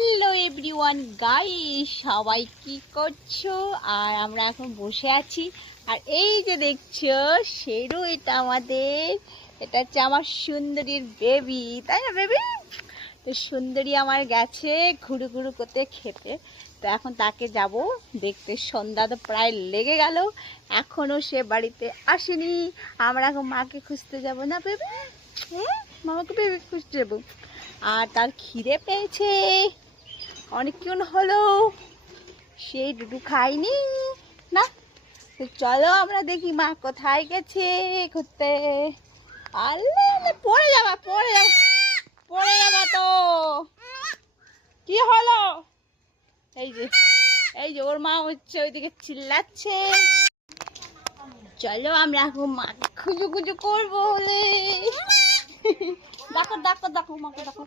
Hello everyone guys, সবাই কি করছো? আর আমরা এখন বসে আছি। আর এই যে দেখছো শেরু, এটা আমাদের, এটা হচ্ছে আমার সুন্দরীর বেবি, তাই না বেবি? তো সুন্দরী আমার গেছে ঘুরু ঘুরু করতে খেতে। তো এখন তাকে যাব দেখতে। সন্ধ্যা তো প্রায় লেগে গেল, এখনো সে বাড়িতে আসেনি। আমরা এখন মাকে খুঁজতে যাব না বেবি? মামাকে বেবি খুঁজতে যাবো। আর তার খিদে পেয়েছে, অনেকক্ষণ হলো সেই দুধু খাইনি না। তো চলো আমরা দেখি মা কোথায় গেছে ঘুরতে। আল্লাহ, পড়ে যাবা পড়ে যাবা পড়ে যাবা তো। কি হলো? এই যে ওর মা হচ্ছে ওইদিকে চিল্লাচ্ছে। চলো আমরা এখন মাকে খুঁজো খুঁজো করবো বলে। দেখো দেখো দেখো মাকে দেখো।